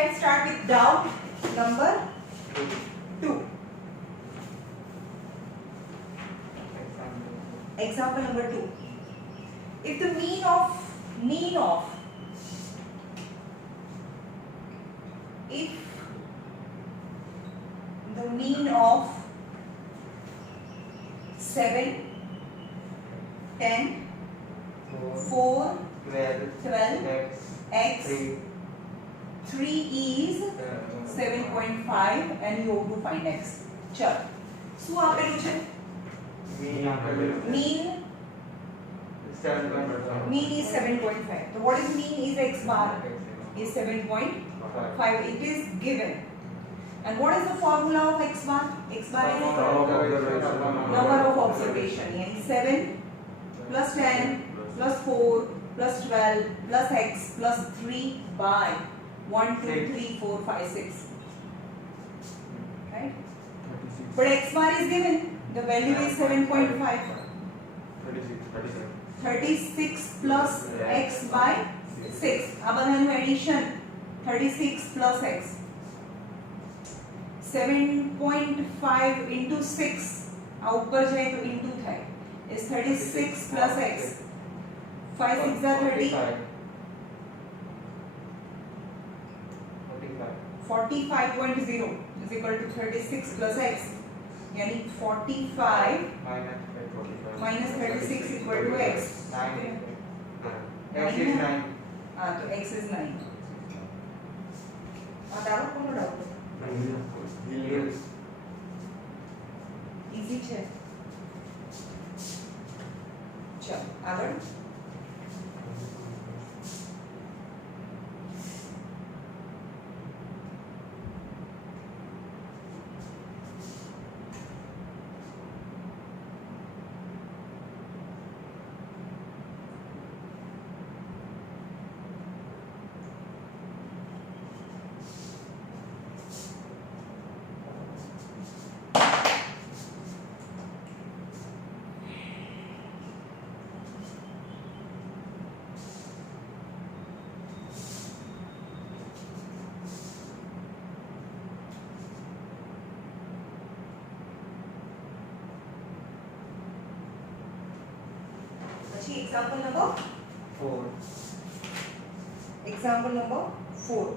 let's start with doubt number 2. Example number 2. If the mean of if the mean of 7, 10, 4, 12, x, 3 is 7.5 and you have to find x. ચલો શું આપેલું છે? mean is 7.5. So what is mean is x bar is 7.5. It is given. And what is the formula of x bar? X bar is number of observation. Yani 7 plus 10 plus 4 plus 12 plus x plus 3 by 1, 2, 3, 4, 5, 6. Right? But x bar is given. The value is 7.5. 36 plus x by 6. अब बधाનું addition 36 plus x. 7.5 into 6. आ ऊपर जाए तो into થાય. Is 36 plus x. 5 6 are 30. 45.0 is equal to 36 plus x. यानी 45 minus 36 equal to x. X is 9. हाँ तो x is 9. और दारो कोनो डाउट? इजी છે. चल આગળ. Example number 4. Example number 4.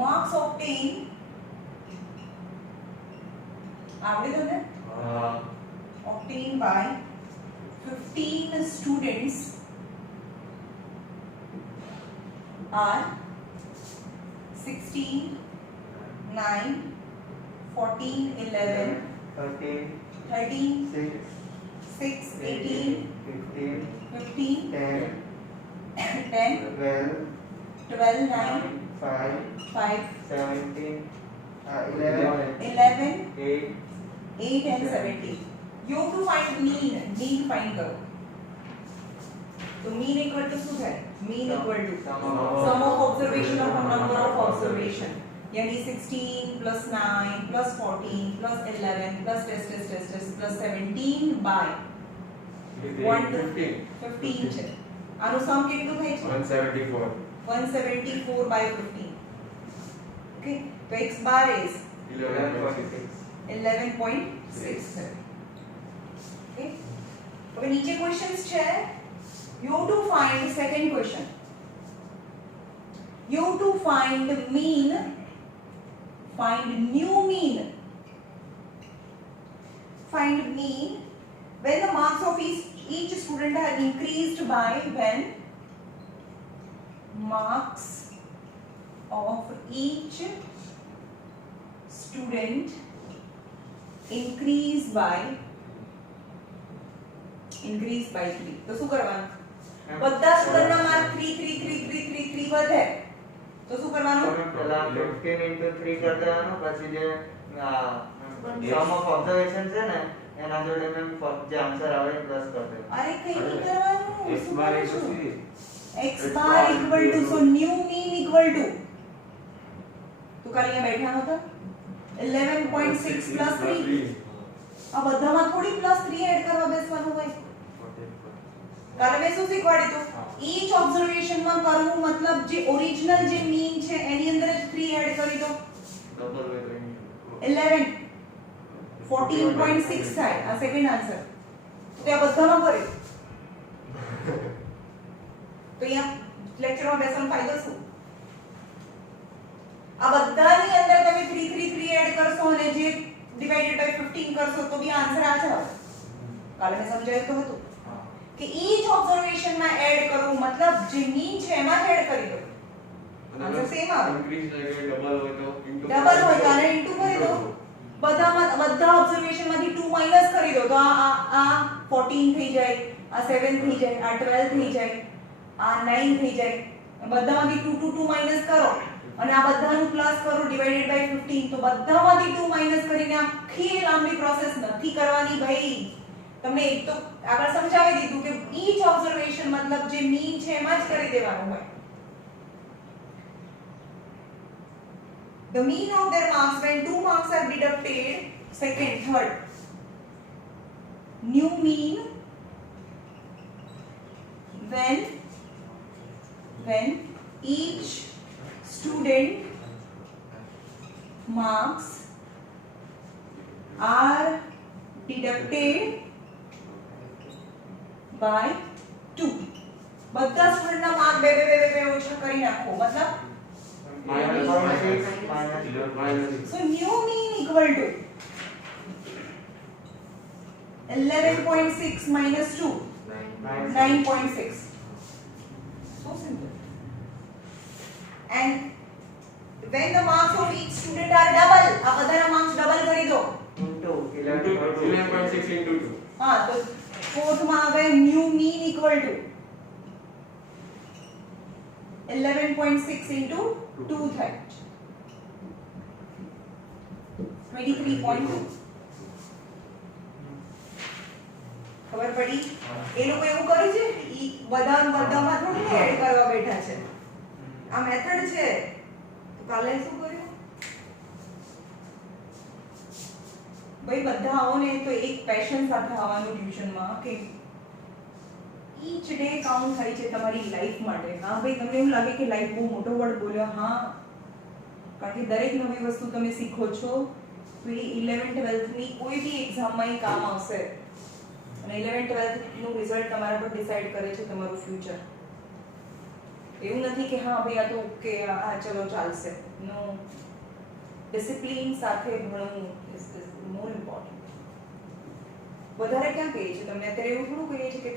Marks obtained. आवड़े तो ने? Obtained by 15 students are 16, 9, 14, 11, 13, 6, 18, 15, 10, 12, 9, 5, 17, 11, 8 and 17. You have to find mean find करो. तो mean equal to શું થાય? Mean equal to sum of observation of a number of observation. यानी 16 plus 9 plus 14 plus 11 plus test plus 17 by 1 to 15 છે. આનું sum કેટલું થાય છે? 174 by 15. Okay, so x bar is 11.6. Okay, હવે નીચે questions છે. You have to find second question. You have to find the mean. Find new mean. Find mean when the marks of each student are increased by when marks of each student increase by 3. તો શું કરવાનું? બધા સ્ટુડન્ટના mark 3 વધે. તો શું કરવાનું? પહેલા 15 into 3 કરી દેવાનું, પછી જે સમ ઓફ ઓબ્ઝર્વેશન છે ને એના જોડે મેં જે આન્સર આવે એ પ્લસ કરી દેવાનું. અરે કઈ નહીં કરવાનું. x bar equal to x bar equal to so new mean equal to તો કાલે અહીંયા બેઠા હતા 11.6 plus 3. આ બધામાં થોડી પ્લસ 3 એડ કરવા બેસવાનું હોય. કાલે મેં શું શીખવાડ્યું હતું ઈચ ઓબ્ઝર્વેશન માં કરવું મતલબ જે ઓરિજિનલ જે મીન છે એની અંદર જ 3 એડ કરી દો ડબલ હોય તો 11 14.6 થાય આ સેકન્ડ આન્સર તો આ બધામાં કર્યું તો અહીંયા લેક્ચરમાં બેસવાનો ફાયદો શું આ બધાની અંદર તમે 3 3 3 એડ કરશો અને જે ડિવાઇડેડ બાય 15 કરશો તો બી આન્સર આ જ આવે કાલે મેં સમજાવ્યું તો હતું કે ઈચ ઓબ્ઝર્વેશન માં એડ કરવું મતલબ જે મીન છે એમાં જ એડ કરી દો આન્સર સેમ આવે ઇન્ક્રીઝ એટલે ડબલ હોય તો ઇન્ટુ ડબલ હોય તો આને ઇન્ટુ કરી દો બધા ઓબ્ઝર્વેશન માંથી 2 માઈનસ કરી દો તો આ 14 થઈ જાય આ 7 થઈ જાય આ 12 થઈ જાય આ 9 થઈ જાય બધામાંથી 2 2 માઈનસ કરો અને આ બધાનું પ્લસ કરો ડિવાઇડેડ બાય 15 તો બધામાંથી 2 માઈનસ કરીને આખી લાંબી પ્રોસેસ નથી કરવાની ભાઈ તમને એક તો આગળ સમજાવી દીધું કે ઈચ ઓબ્ઝર્વેશન મતલબ જે મીન છે એમાં જ કરી દેવાનું હોય the mean of their marks when 2 marks are deducted second third new mean when each student marks are deducted by 2 બધા સ્ટુડન્ટ ના માર્ક બે ઓછા કરી નાખો મતલબ so new mean equal to 11.6 minus 2 9.6 so simple and when the marks of each student are double આ બધાના marks double કરી દો into 11.6 into 2 હા તો fourth માં આવે new mean equal to 11.6 into 2 થાય 23.2 ખબર પડી એ લોકો એવું કરે છે ઈ બધામાં થોડી એડ કરવા બેઠા છે આ મેથડ છે તો કાલે શું કર્યું ભાઈ બધા આવો ને તો એક પેશન સાથે આવવાનું ટ્યુશનમાં કે ઈચ ડે કાઉન્ટ થાય છે તમારી લાઈફ માટે હા ભાઈ તમને એવું લાગે કે લાઈફ બહુ મોટો વર્ડ બોલ્યો હા કારણ કે દરેક નવી વસ્તુ તમે શીખો છો તો એ 11 12th ની કોઈ બી એક્ઝામમાં એ કામ આવશે અને 11 12th નું રિઝલ્ટ તમારા પર ડિસાઈડ કરે છે તમારું ફ્યુચર એવું નથી કે હા ભાઈ આ તો ઓકે આ ચલો ચાલશે નો ડિસિપ્લિન સાથે ભણવું ઇઝ મોર ઇમ્પોર્ટન્ટ વધારે ક્યાં કહીએ છીએ તમને અત્યારે એવું થોડું કહીએ છીએ કે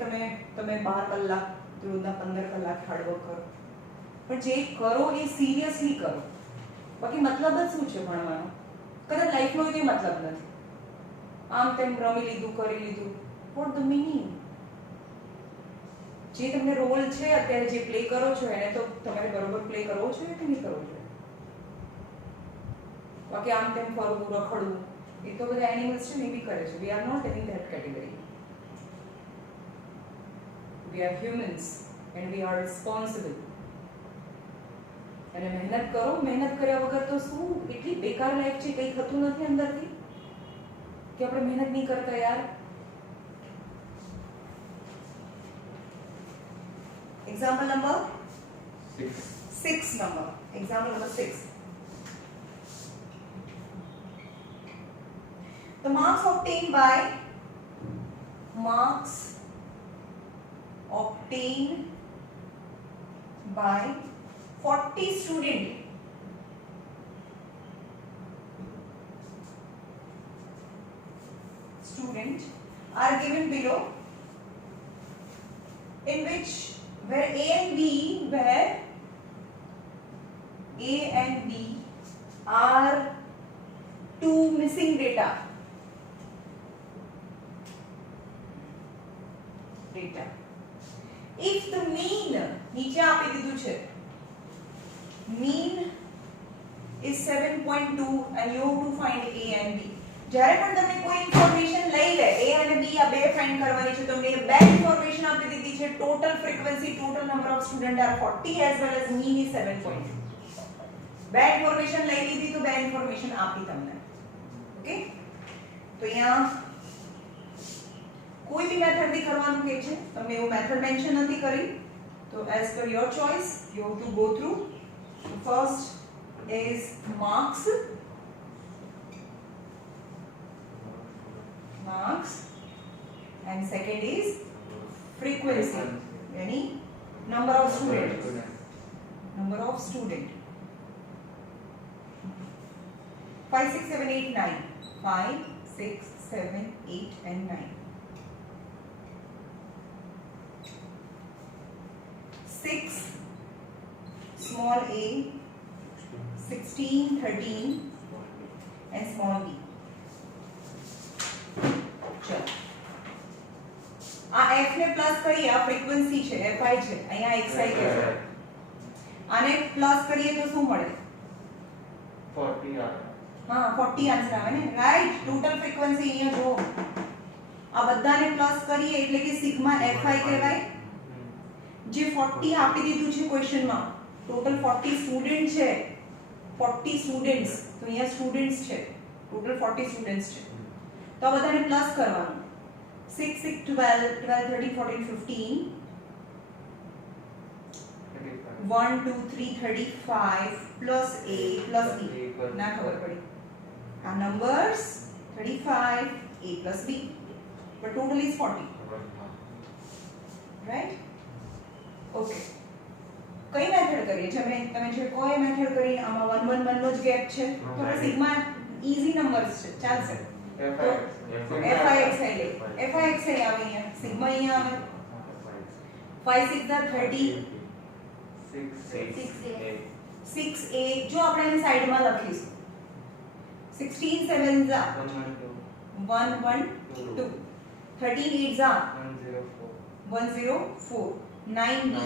તમે 12 કલાક રોજના 15 કલાક હાર્ડવર્ક કરો પણ જે કરો એ સિરિયસલી કરો બાકી મતલબ જ શું છે ભણવાનો કદાચ લાઈફનો કોઈ મતલબ નથી આમ તેમ રમી લીધું કરી લીધું વોટ ધ મીનિંગ જે તમને રોલ છે અત્યારે જે પ્લે કરો છો એને તો તમારે બરોબર પ્લે કરવો જોઈએ કે નહીં કરવો જોઈએ બાકી આમ તેમ ફરવું રખડવું એ તો બધા એનિમલ્સ છે ને એ બી કરે છે we are not in that category we are humans and we are responsible અને મહેનત કરો મહેનત કર્યા વગર તો શું એટલી બેકાર લાઈફ છે કંઈ થતું નથી અંદરથી કે આપણે મહેનત નહીં કરતા યાર example number 6 number example number 6 the marks obtained by 40 student are given below in which where A and B are two missing data. If the mean નીચે આપી દીધું છે mean is 7.2 and you have to find A and B. જ્યારે પણ તમે કોઈ information લઈ લે A અને B આ બે ફાઇન્ડ કરવાની છે તમને બે ઇન્ફોર્મેશન આપી દીધી છે total frequency total number of student are 40 as well as mean is 7.2 બે ઇન્ફોર્મેશન લઈ લીધી તો બે ઇન્ફોર્મેશન આપી તમને ઓકે તો અહીંયા કોઈ બી મેથડ થી કરવાનું કે છે, તમે એવું મેથડ મેન્શન નથી કરી, તો as per your choice you have to go through. First is marks and second is frequency, yani number of student. 5 6 7 8 9 5 6 7 8 and 9. 6 small a, 16 13 and small b. ચલો આ f ને પ્લસ કરીએ, આ ફ્રીક્વન્સી છે, fi છે, અહીંયા xi છે. આને પ્લસ કરીએ તો શું મળે? 40 આવે. હા 40 આન્સર આવે ને, રાઈટ. ટોટલ ફ્રીક્વન્સી અહીંયા જો આ બધાને પ્લસ કરીએ એટલે કે સિગ્મા fi કહેવાય. જે 40 આપી દીધું છે ક્વેશ્ચનમાં, ટોટલ 40 સ્ટુડન્ટ છે, 40 સ્ટુડન્ટ્સ, તો અહીંયા સ્ટુડન્ટ્સ છે, ટોટલ 40 સ્ટુડન્ટ્સ છે, તો આ બધાને પ્લસ કરવાનું. 6 6 12 12 13 14 15 1 2 3 35 plus a plus b. ના ખબર પડી. આ numbers 35 a plus b, but total is 40, right? Okay. કઈ મેથડ કરીએ છે? તમે જે કોઈ મેથડ કરી આમાં 1 1 1 નો જ ગેપ છે, તો સિગ્મા ઈઝી નંબર્સ છે, ચાલશે. fi xi લે, fi xi આવે અહીંયા, સિગ્મા અહીંયા આવે. 5 6 30 6a, જો આપણે એને સાઈડમાં લખીશું, 16 7 જા 112, 13 8 જા 104, 9b.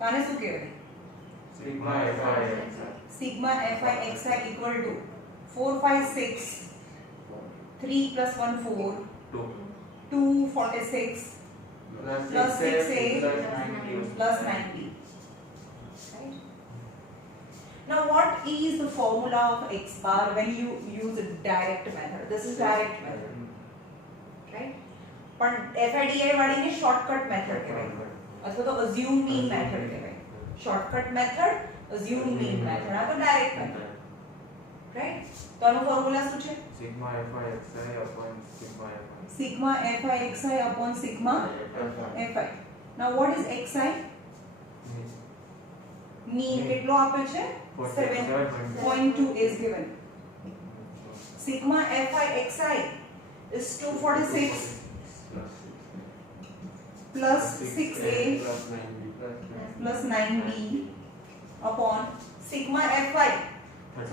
આને શું કહેવાય? Sigma fi xi equal to 4 5 6 3 plus 1 4 2 46 plus 6a plus 9b. Right? Now what is the formula of x bar when you use a direct method? This is direct method, right? પણ FIDI વાળીને shortcut method કહેવાય, અથવા તો assume mean method કહેવાય. Shortcut method, assume mean method, આ તો direct method, right? તો આનો ફોર્મ્યુલા શું છે? sigma fi xi upon sigma fi. Sigma fi xi upon sigma fi. Now what is xi? Mean કેટલો આપે છે? 7.2 is given. Sigma fi xi is 246 plus 6a plus 9b upon sigma fi. અરે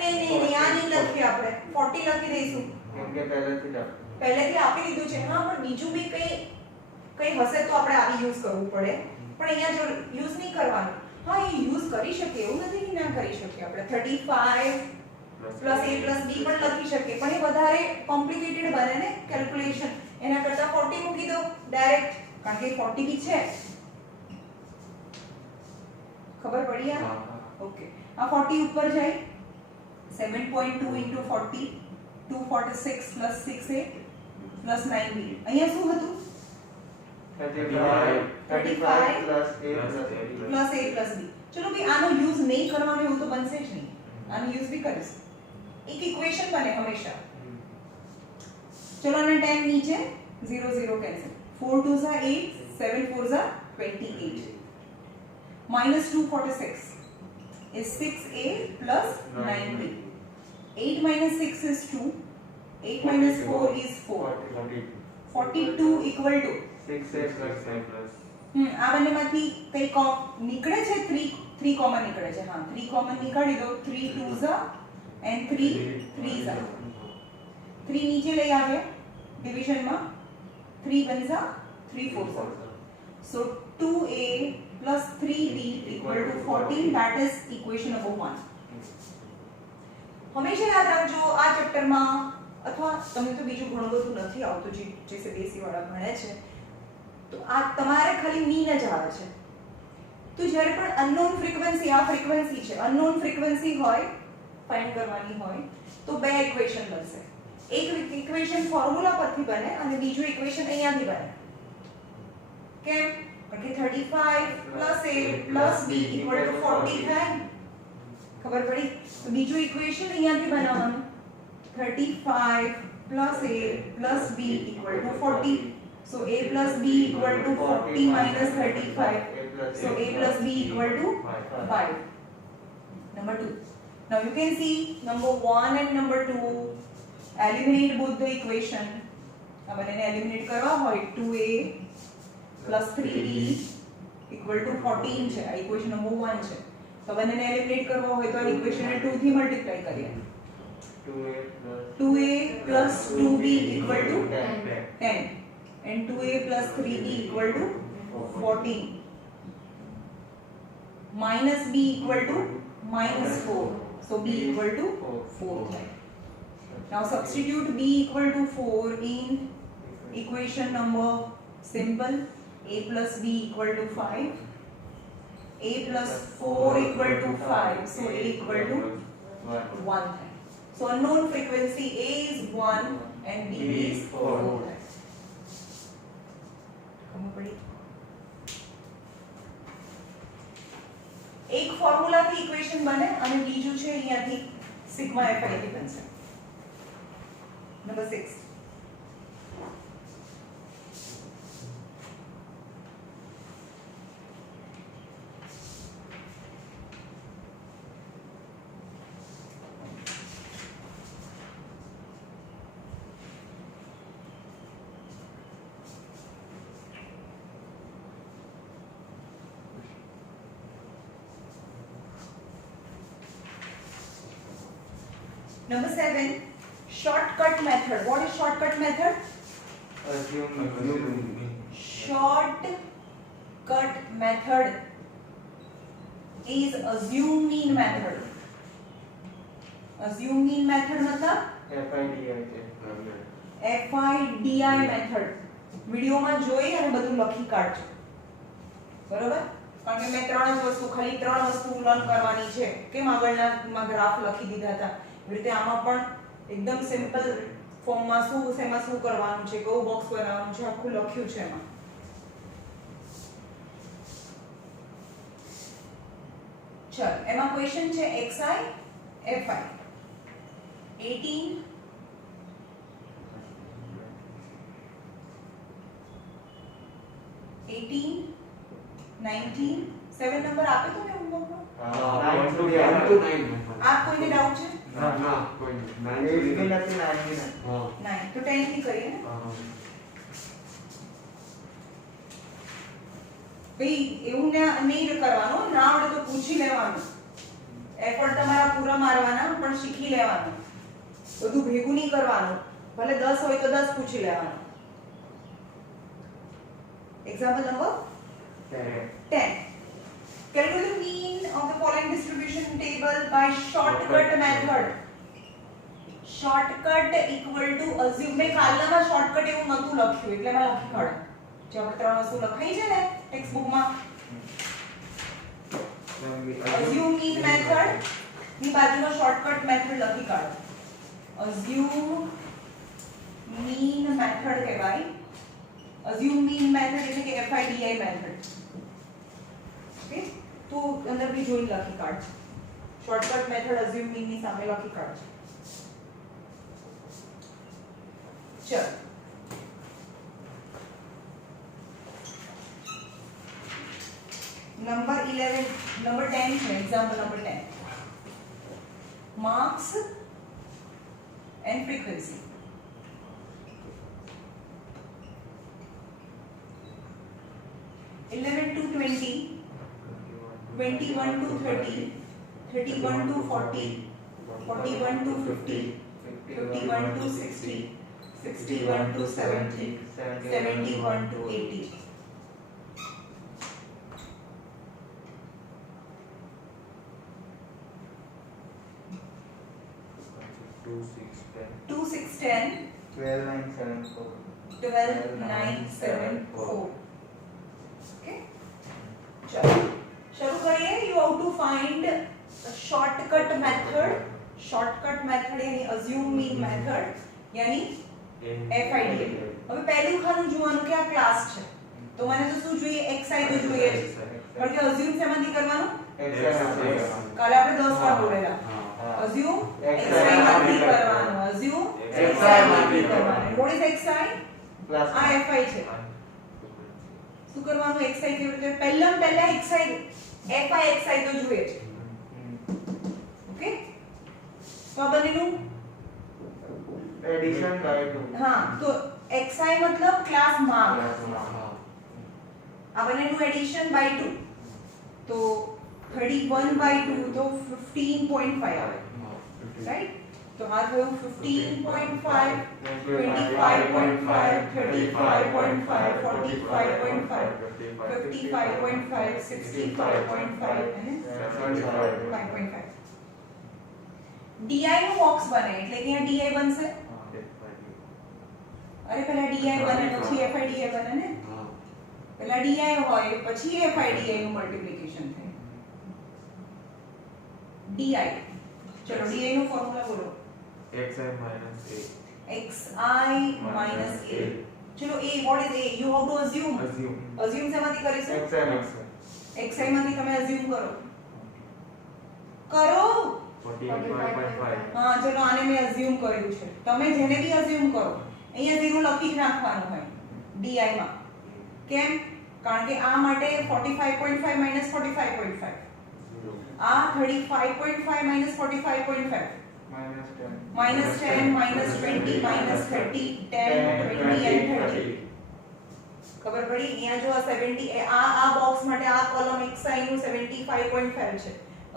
નહીં આ નહીં લખીએ, આપણે 40 લખી દઈશું, કેમ કે પહેલેથી આપી દીધું છે. હા, પણ બીજું બી કઈ હશે તો આપણે આવી યુઝ કરવું પડે, પણ અહીંયા જો યુઝ નહીં કરવાનું. હા, એ યુઝ કરી શકીએ, એવું નથી કે ના કરી શકીએ. આપણે 35 plus a plus b પણ લખી શકીએ, પણ એ વધારે કોમ્પ્લિકેટેડ બને ને કેલ્ક્યુલેશન. એના કરતા 40 મૂકી દો ડાયરેક્ટ, કારણ કે 40 બી છે. ખબર પડી? ઓકે, આ 40 ઉપર જાય, 7.2 into 40 246 plus 6a plus 9b. અહીંયા શું હતું? 35 plus a plus a plus b. ચલો ભઈ, આનો યુઝ નહીં કરવાનો એવું તો બનશે જ નહીં, આનો યુઝ બી કરીશ. એક ઇક્વેશન બને હંમેશા. ચલો આના 10 નીચે 0 0 cancel, 4 2 are 8 7 4 are 28 minus 246 is 6a plus 9b. 8 minus 6 is 2, 8 minus 4 is 4, 42 equal to 6a plus 5 plus આ બંનેમાંથી કઈ નીકળે છે? 3 કોમન નીકળે છે. હા, 3 કોમન નીકાળી દો. 3 2s are and 3 3s are. 3 નીચે લઈ આવે ડિવિઝનમાં, 3 1s are 3 4s are. So 2a plus 3b equal to 14. That is equation number 1. હંમેશા યાદ રાખજો આ ચેપ્ટરમાં, અથવા તમને તો બીજું ઘણું બધું નથી આવતું જે સીબીએસઈ વાળા ભણે છે, તો આ તમારે ખાલી મીન જ આવે છે. તો જ્યારે પણ અનનોન ફ્રીક્વન્સી, આ ફ્રીક્વન્સી છે, અનનોન ફ્રીક્વન્સી હોય, ફાઇન્ડ કરવાની હોય, તો બે ઇક્વેશન બનશે. એક ઇક્વેશન ફોર્મ્યુલા પરથી બને અને બીજું ઇક્વેશન અહીંયાથી બને. કેમ? કારણ કે 35 + a + b = 40 થાય. ખબર પડી? તો બીજું ઇક્વેશન અહીંયાથી બનાવવાનું. 35 + a + b = 40. So a + b = 40 - 35. So a + b = 5. Number 2. Now you can see number 1 and number 2. Eliminate both the equation. अब इन्हें eliminate करवा होय 2a + 3b = 14 છે. આ equation number 1 છે. તો अब इन्हें eliminate करवा होय तो આ equation ને 2 થી multiply કરીએ. 2a + 2b = 10 and 2a + 3b = 14 minus b = -4. So b = 4. Now substitute b = 4 in equation number simple. A + b = 5. A + 4 = 5. So a = 1. So unknown frequency A is 1 and B is 4. ખબર પડી? એક ફોર્મ્યુલાથી equation બને અને બીજું છે અહીંયાથી sigma fi થી બનશે. Number 6. Number 7. Shortcut method. What is shortcut method? Shortcut method is assume mean method. Assume mean method मतलब FIDI method. વિડિયોમાં જોઈ અને બધું લખી કાઢજો. બરોબર? કારણ કે મેં ત્રણ જ વસ્તુ ખાલી ત્રણ વસ્તુ લર્ન કરવાની છે. કેમ આગળના ગ્રાફ લખી દીધા હતા. એ રીતે આમાં પણ એકદમ સિમ્પલ ફોર્મમાં શેમાં શું કરવાનું છે, કયું બોક્સ બનાવવાનું છે, આખું લખ્યું છે એમાં. ચલ એમાં ક્વેશ્ચન છે xi fi 18 19 7 નંબર આપે તો ને હોમવર્કમાં. આ કોઈને ડાઉટ છે? ના કોઈ નહીં. 9 તો 10 થી કરીએ ને. ભાઈ એવું નહીં કરવાનું, ના આવડે તો પૂછી લેવાનું. એફર્ટ તમારા પૂરા મારવાના પણ શીખી લેવાનું. બધું ભેગું નહીં કરવાનું. ભલે 10 હોય તો 10 પૂછી લેવાનું. Example number 10. Calculate the mean of the following distribution table by shortcut method. Shortcut equal to assume. મેં કાલનામાં shortcut એવું નતું લખ્યું એટલે મેં લખી કાઢ્યું. જે આપણે ત્રણ વસ્તુ લખાઈ છે ને ટેક્સ્ટ બુકમાં. assume mean method ની બાજુમાં shortcut method લખી કાઢો. assume mean method કહેવાય. assume mean method એટલે કે FIDI method. ઓકે તો અંદર બી જોઈ લખી કાઢજો. શોર્ટકટ મેથડ assume mean ની સામે લખી કાઢજો. ચલો નંબર 11 નંબર 10 છે. Example number 10. marks and frequency. Eleven to 20, 21 to 30, 31 to 40, 41 to 50, 51 to 60, 61 to 70, 71 to 80. 2, 6, 10. 2, 6, 10, 12, 9, 7, 4. 12, 9, 7, 4. Okay? चलो शुरू करिए. You have to find a shortcut method. Shortcut method यानी assume mean method यानी FIDA. હવે પહેલું ખાનું જોવાનું કે આ ક્લાસ છે તો મને તો શું જોઈએ xi તો જોઈએ જ પણ કે અઝ્યુમ શેમાંથી કરવાનું કાલે આપણે 10 વાર બોલેલા અઝ્યુમ xi માંથી કરવાનું અઝ્યુમ xi માંથી કરવાનું what is xi આ fi છે શું કરવાનું xi કેવી રીતે પહેલા xi fi તો જોઈએ છે ઓકે તો આ બનેલું एडिशन बाय 2 हाँ तो xi मतलब क्लास मार्क अब बनेलू एडिशन बाय 2 तो 31 बाय 2 तो 15.5 આવે राइट तो આ થયું 15.5 25.5 35.5 45.5 55.5 65.5 અને 5.5 DI નું બોક્સ બને એટલે કે અહીંયા DI બનશે અરે પહેલા DI બને પછી FIDA બને ને પહેલા DI હોય પછી FIDA નું મલ્ટીપ્લિકેશન થાય DI ચલો DI નું ફોર્મ્યુલા બોલો xi minus a. xi minus a ચલો a what is a you have to assume assume શેમાંથી કરીશું xi માંથી તમે assume કરો 45.5. હા ચલો આને મેં assume કર્યું છે તમે જેને બી assume કરો અહીંયા 0 લખી જ નાખવાનું હોય DI માં કેમ કારણ કે આ માટે 45.5 minus 45.5 આ 35.5 minus 45.5 minus 10 minus 20 minus 30 10 20 and 30 ખબર પડી અહીંયા જો આ 70 આ બોક્સ માટે આ કોલમ xi નું 75.5 છે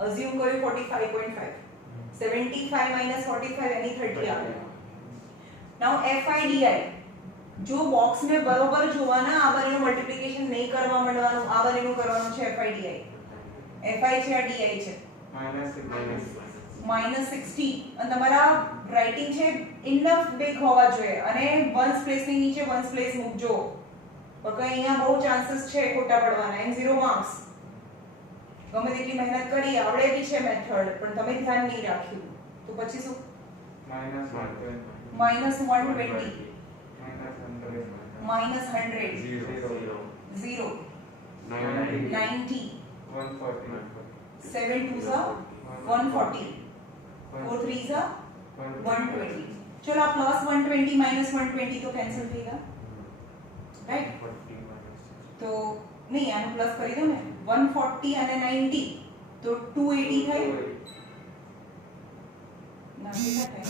assume કર્યું 45.5 75 minus 45 એની 30 આવે now FIDI જો બોક્સ ને બરોબર જોવાના આ બંનેનું મલ્ટીપ્લિકેશન નહીં કરવા માંડવાનું આ બંનેનું કરવાનું છે FIDI FI છે આ DI છે -60 અને તમારા રાઇટિંગ છે ઇનફ બિગ હોવા જોઈએ અને વન્સ પ્લેસ ની નીચે વન્સ પ્લેસ મૂકજો porque અહીંયા બહુ ચાન્સીસ છે ખોટા પડવાના એમ 0 માર્ક્સ ગમે તેટલી મહેનત કરી આવડે બી છે મેથડ પણ તમે ધ્યાન નહીં રાખ્યું તો પછી શું -120 -100 0 90 7 2s are 140 4 3s are 120 चलो आप प्लस 120 माइनस 120 तो कैंसिल થઈગા राइट तो नहीं આનું પ્લસ કરી દો ને 140 અને 90 તો 280 થાય ના કેટલા થાય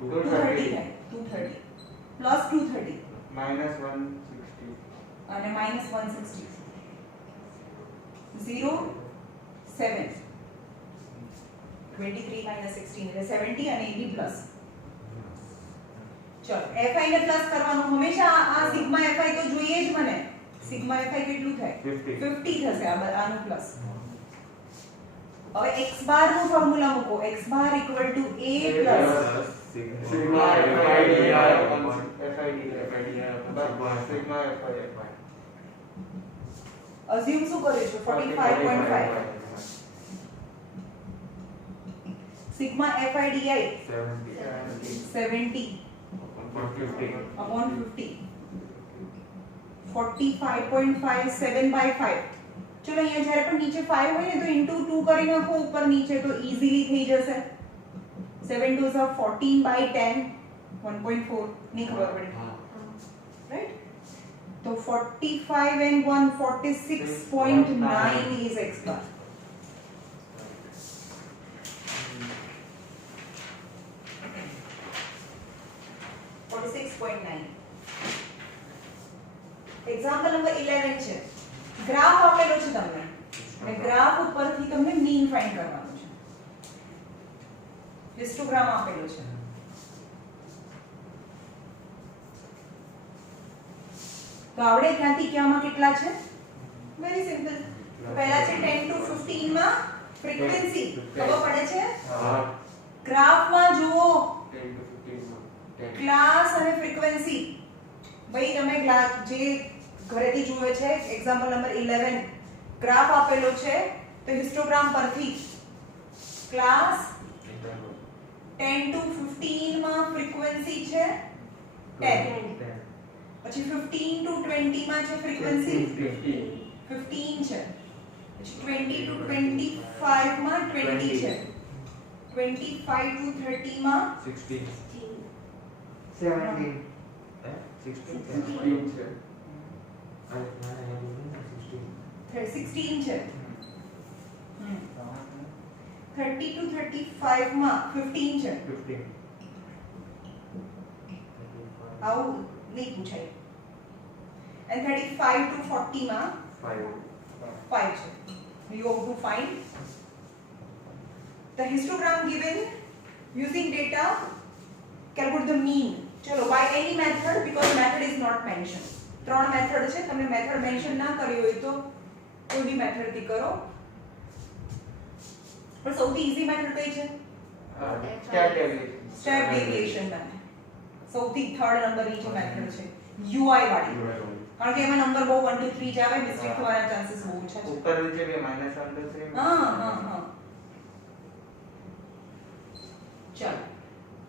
230 થાય 230 પ્લસ 230 -160 અને -160 0 7 23 minus 16 એટલે 70 અને AB પ્લસ ચલો FI ને પ્લસ કરવાનું હંમેશા આ સિગ્મા FI તો જોઈએ જ મને સિગ્મા FI કેટલું થાય 50 થશે આનું પ્લસ હવે x બાર નું ફોર્મ્યુલા મૂકો x bar = a plus sigma FIDI assume શું કર્યું છે 45.5 sigma FIDI 70 upon 50 45.5 7/5 ચલો અહીંયા જ્યારે પણ નીચે 5 હોય ને તો into 2 કરી નાખો ઉપર નીચે તો ઈઝીલી થઈ જશે 7 2s are 14/10 1.4 ની ખબર પડી રાઈટ તો 45 and 1 46.9 is x bar example number 11 છે ગ્રાફ આપેલો છે તમને અને ગ્રાફ ઉપરથી તમને મીન ફાઇન્ડ કરવાનું છે હિસ્ટોગ્રામ આપેલો છે તો આવડે ક્યાંથી ક્યાંમાં કેટલા છે વેરી સિમ્પલ પહેલા છે 10 to 15 માં ફ્રીક્વન્સી ખબર પડે છે ગ્રાફમાં જુઓ 10 to 15 ક્લાસ અને ફ્રીક્વન્સી ભાઈ તમે જે ઘરેથી જુએ છે એક્ઝામ્પલ નંબર 11 ગ્રાફ આપેલો છે તો હિસ્ટોગ્રામ પરથી ક્લાસ 10 to 15 માં ફ્રીક્વન્સી છે 10 પછી 15 to 20 માં છે ફ્રીક્વન્સી 15 છે પછી 20 to 25 માં 20 છે 25 to 30 માં 16 17 16 છે અરે ના 16 16 છે 30 to 35 માં 15 છે 15 આવું નહીં પૂછાય and 35 to 40 માં 5 5 છે you have to find the histogram given using data calculate the mean ચલો by any method because method is not mentioned ત્રણ મેથડ છે તમને મેથડ મેન્શન ના કરી હોય તો કોઈ બી મેથડ થી કરો પણ સૌથી ઈઝી મેથડ કઈ છે step deviation step deviation method સૌથી થર્ડ નંબરની જે મેથડ છે UI વાળી કારણ કે એમાં નંબર બહુ 1 2 3 જ આવે મિસ્ટેક થવાના ચાન્સીસ બહુ ઓછા છે ઉપર નીચે બે -1 to 3 હા ચાલો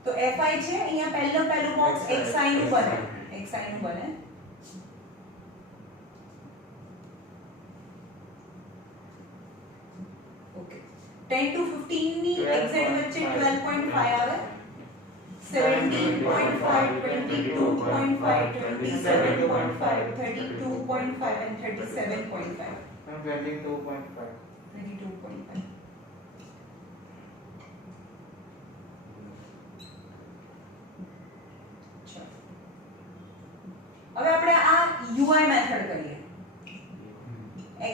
તો fi છે અહીંયા પહેલું બોક્સ xi નું બને xi નું બને ઓકે 10 to 15 ની એક્ઝેક્ટ વચ્ચે 12.5 આવે 17.5 22.5 27.5 32.5 and 37.5 and 22.5 22.5 હવે આપણે આ UI મેથડ કરીએ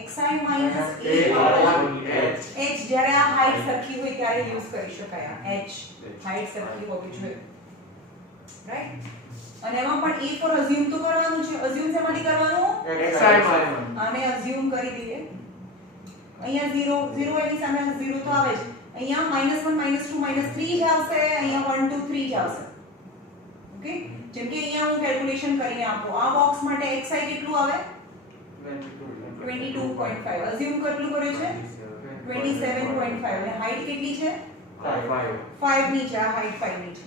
xi - a h જ્યારે આ હાઈટ સરખી હોય ત્યારે યુઝ કરી શકાય આ h હાઈટ સરખી હોવી જોઈએ રાઈટ અને એમાં પણ a ફોર અઝ્યુમ તો કરવાનું છે અઝ્યુમ શેમાંથી કરવાનું આને અઝ્યુમ કરી દઈએ અહીંયા 0 0 એની સામે 0 તો આવે જ અહીંયા -1 -2 -3 જ આવશે અહીંયા 1 2 3 જ આવશે ઓકે જેમ કે અહીંયા હું કેલ્ક્યુલેશન કરીને આપું આ બોક્સ માટે xi કેટલું આવે 22.5 અઝ્યુમ કેટલું કરે છે 27.5 અને હાઈટ કેટલી છે 5 ની છે આ હાઈટ 5 ની છે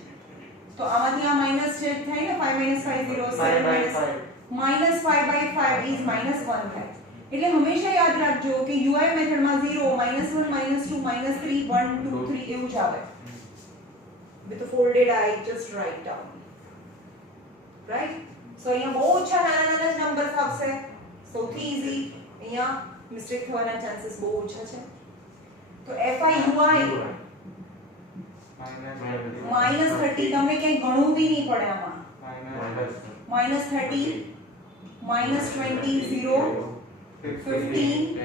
તો આમાંથી આ માઈનસ જે થાય ને 5 - 5 0 7 -5/5 is -1 થાય એટલે હંમેશા યાદ રાખજો કે UI મેથડમાં 0 -1 -2 -3 1 2 3 એવું જ આવે with the folded I just write down right so અહીંયા બહુ ઓછા નાના નંબર્સ આવશે સૌથી ઈઝી અહીંયા મિસ્ટેક થવાના ચાન્સીસ બહુ ઓછા છે તો FI UI -30 તમે ક્યાંય ઘણું બી નહીં પડે આમાં -30 -20 0 15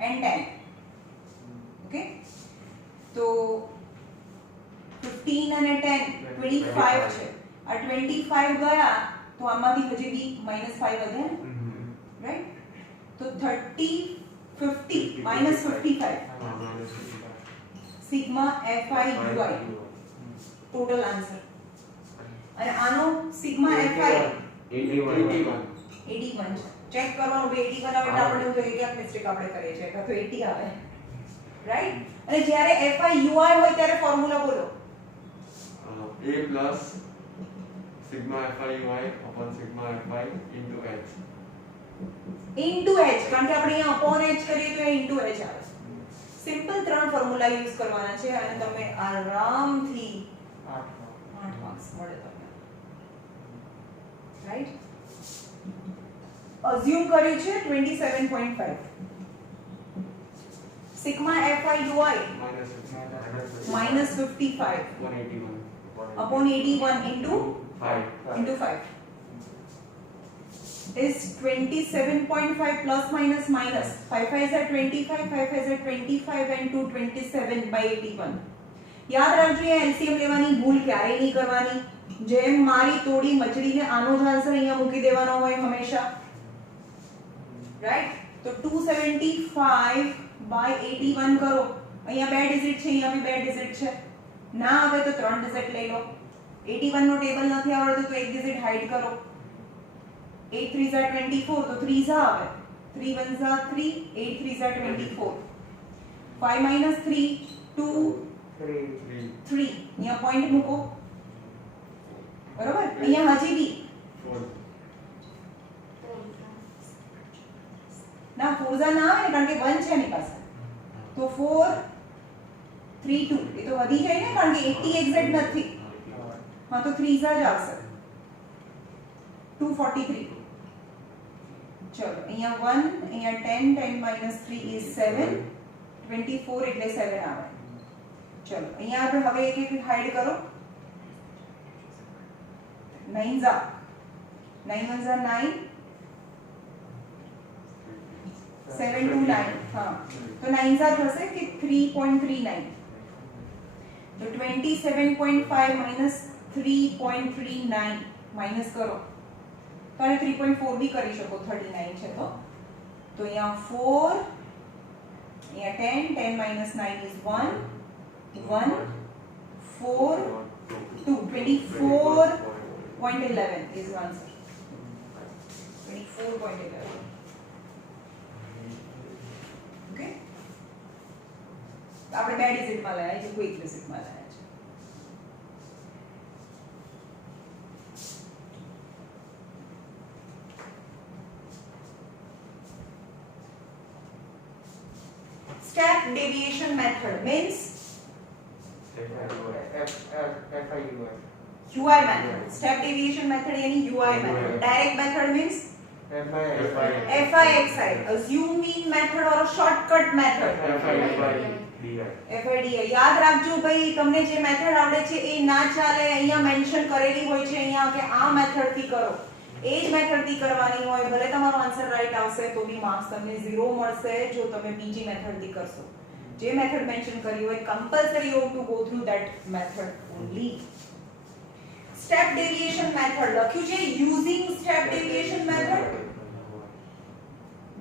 and 10 okay તો 15 અને 10 25 છે આ 25 ગયા તો આમાંથી હજી બી -5 વધે ને રાઈટ તો 30 50 -55 sigma FI UI total answer અને આનો સિગ્મા FI 81 છે ચેક કરવાનું બે 81 આવે એટલે આપણે એવું જોઈએ કે આ મિસ્ટેક આપણે કરીએ છીએ કાં તો 80 આવે રાઈટ અને જ્યારે FI UI હોય ત્યારે ફોર્મ્યુલા બોલો A plus sigma fi y upon sigma fi into h. into h કારણ કે આપણે અહીંયા upon h કરીએ તો એ into h આવે સિમ્પલ ત્રણ ફોર્મ્યુલા યુઝ કરવાના છે અને તમે આરામથી 8 માર્ક્સ મળે તમને રાઈટ અઝ્યુમ કર્યું છે 27.5 sigma FI UI minus -55 181 upon 81 into 5 is 27.5 plus minus 5 5 is at 25 5 is at 25 and 2 27/81 યાદ રાખજો એ LCM લેવાની ભૂલ ક્યારે નહીં કરવાની જેમ મારી તોડી મચડીને આનો જ આન્સર અહીંયા મૂકી દેવાનો હોય હંમેશા રાઈટ તો 275/81 કરો અહીંયા બે ડિજિટ છે અહીંયા બી બે ડિજિટ છે ના આવે તો ત્રણ ડિજિટ લઈ લો 81 નો ટેબલ નથી આવડતું તો એક ડિજિટ હાઈડ કરો 8 3s are 24 તો 3s આવે 3 1s are 3 8 3s are 24 5 minus 3 2 3 3 3 અહીંયા પોઈન્ટ મૂકો બરોબર અહીંયા હજી બી 4 ના 4 ના આવે ને કારણ કે 1 છે એની પાસે તો 4 3 2 એ તો વધી જાય ને કારણ કે 80 એક્ઝેક્ટ નથી હા તો 3 જ આવશે 243 ચલો અહીંયા 1 અહીંયા 10 10 - 3 is 7 24 એટલે 7 આવે ચલો અહીંયા આપણે હવે એક એક હાઈડ કરો 9 જા 9 1 જા 9 7 2 9 हाँ तो 9 सा થશે કે 3.39 तो 27.5 minus 3.39 माइनस करो तो 3.4 भी કરી શકો 39 છે તો અહીંયા 4 અહીંયા 10 10 minus 9 is 1 1 4 2 24.11 is the answer 24.11 okay આપણે બે ડિજિટ માં લાયા છે કોઈ એક ડિજિટ માં લાયા છે step deviation method means UI method step deviation method यानी UI method direct method means FIXI assume mean method or a shortcut method FIDI યાદ રાખજો ભાઈ તમને જે મેથડ આવડે છે એ ના ચાલે અહીંયા મેન્શન કરેલી હોય છે અહીંયા કે આ મેથડ થી કરો એ જ મેથડ થી કરવાની હોય ભલે તમારો આન્સર રાઈટ આવશે તો બી માર્ક્સ તમને 0 મળશે જો તમે બીજી મેથડ થી કરશો જે મેથડ મેન્શન કરી હોય compulsory you to go through that method only step deviation method લખ્યું છે using step deviation method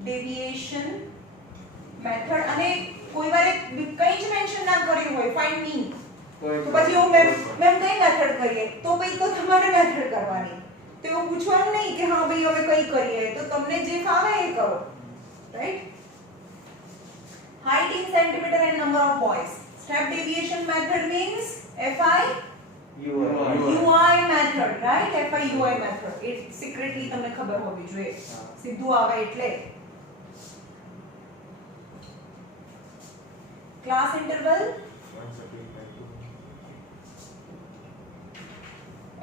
deviation method અને કોઈ વારે કંઈ જ મેન્શન ના કર્યું હોય ફાઇન્ડ મીન તો પછી હું મેમ કઈ મેથડ કરીએ તો ભાઈ તો તમારે મેથડ કરવાની તો એવું પૂછવાનું નહીં કે હા ભાઈ હવે કઈ કરીએ તો તમને જે ફાવે એ કરો right height in centimeter and number of boys step deviation method means UI method right FIUI method it secretly તમને ખબર હોવી જોઈએ સીધું આવે એટલે class interval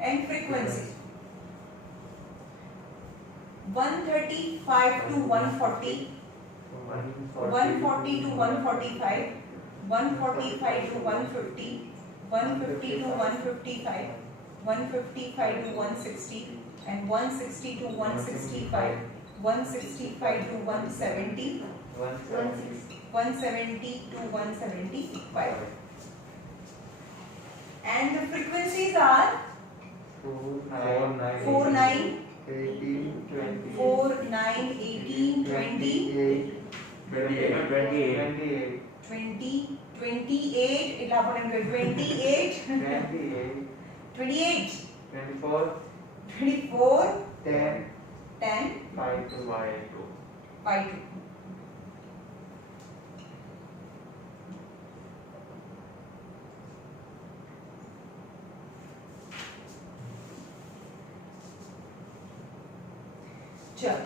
and frequency 135 to 140 140 to 145 145 to 150 150 to 155 155 to 160 and 160 to 165 165 to 170 170 to 175 and the frequencies are 4 9 4 9 18 20 20 28 એટલે આપણે એમ કહીએ 28 24 10 5 2 चलो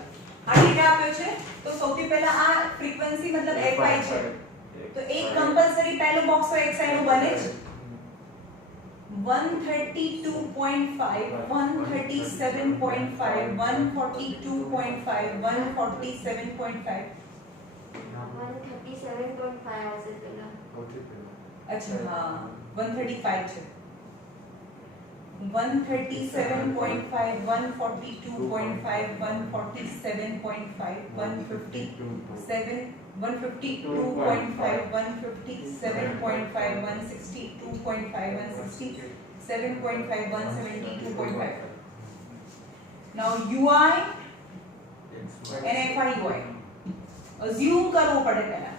આ ડેટા આપ્યો છે તો સૌથી પહેલા આ ફ્રીક્વન્સી મતલબ FI છે તો એક કમ્પલસરી પહેલો બોક્સ તો XI નો બને જ 132.5 137.5 142.5 147.5 137.5 આવશે પેલા अच्छा हाँ 135 છે 137.5 142.5 147.5 152.5 152.5 157.5 162.5 167.5 172.5 now UI and FIUI assume કરવો પડે પહેલા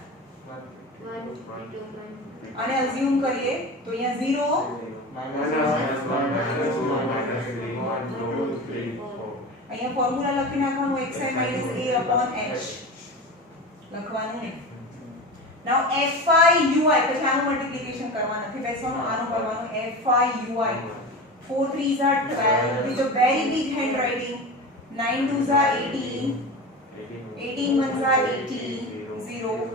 152.5 અને assume કરીએ તો અહીંયા 0 અહીંયા ફોર્મ્યુલા લખી નાખવાનું xi - a/h લખવાનું નહીં નાઉ fi ui પછી આનું મલ્ટીપ્લિકેશન કરવા નથી બેસવાનું આનું કરવાનું fi ui 4 3s are 12 with a very big handwriting 9 2s are 18 18 ones are 18 0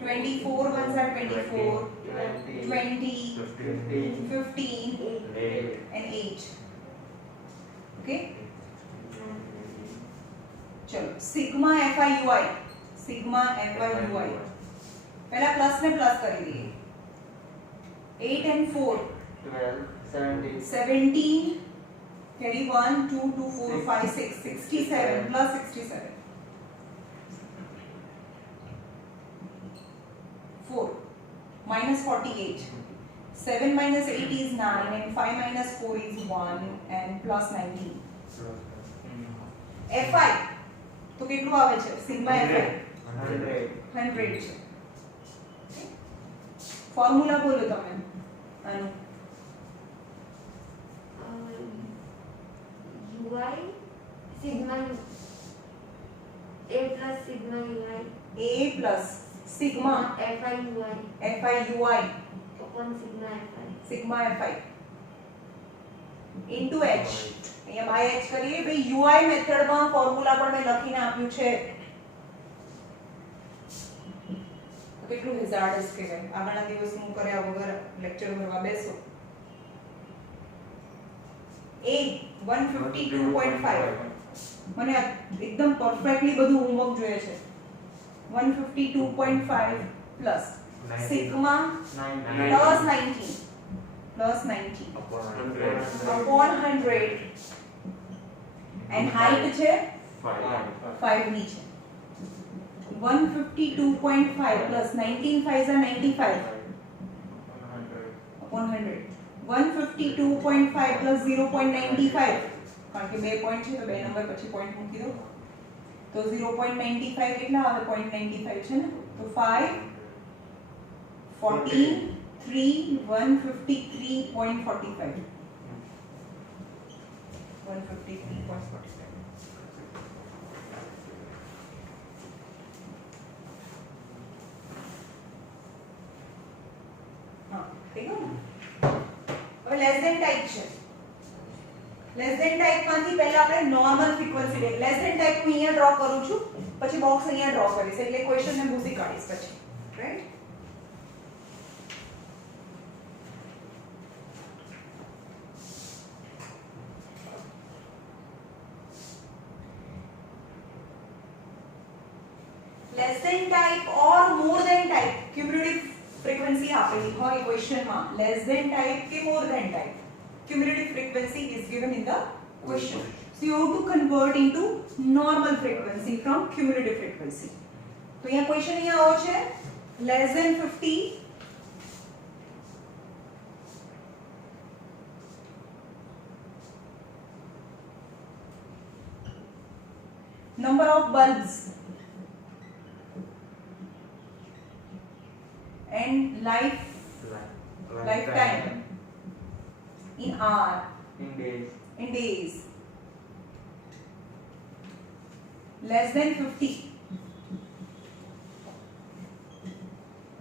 24 ones are 24 20 15 and 8 okay चलो सिग्मा fi ui पहला प्लस में प्लस कर दिए 8 and 4 12 17 17 31 2 2 4 5 6 67 plus 67 4 minus 48 7 minus 8 is 9 and 5 minus 4 is 1 and plus 19 fi તો કેટલું આવે છે sigma fi 100 છે ફોર્મ્યુલા બોલો તમે આનું ui sigma a plus sigma ui a plus sigma fi ui fi ui upon sigma fi sigma fi into h અહીંયા by h કરીએ ભાઈ ui મેથડ માં ફોર્મ્યુલા પણ મેં લખીને આપ્યું છે તો કેટલું હેઝાર્ડસ કહેવાય આગળના દિવસ હું કર્યા વગર લેક્ચર ભરવા બેસો a 152.5 મને એકદમ પરફેક્ટલી બધું હોમવર્ક જોઈએ છે 152.5 plus sigma plus 19 upon 100 and height છે 5 ની છે 152.5 plus 19 5s are 95 upon 100 152.5 plus 0.95 કારણ કે બે પોઈન્ટ છે તો બે નંબર પછી પોઈન્ટ મૂકી દો તો 0.95 કેટલા આવે 0.95 છે ને તો 5 14 3 153.45 153.45 હા થઈ ગયું હવે લેસ ધેન ટાઈપ છે લેસ ધેન ટાઈપ માંથી પહેલા આપણે નોર્મલ ફ્રીક્વન્સી લે લેસ ધેન ટાઈપ હું અહીંયા ડ્રો કરું છું પછી બોક્સ અહીંયા ડ્રો કરીશ એટલે ક્વેશ્ચન ને ભૂસી કાઢીશ પછી write less than type or more than type cumulative frequency આપેલી હોય ક્વેશ્ચન માં less than type કે more than type cumulative frequency is given in the question so you have to convert into normal frequency from cumulative frequency તો અહીંયા question અહીંયા આવો છે less than 50 number of bulbs and lifetime in hour in days in days less than 50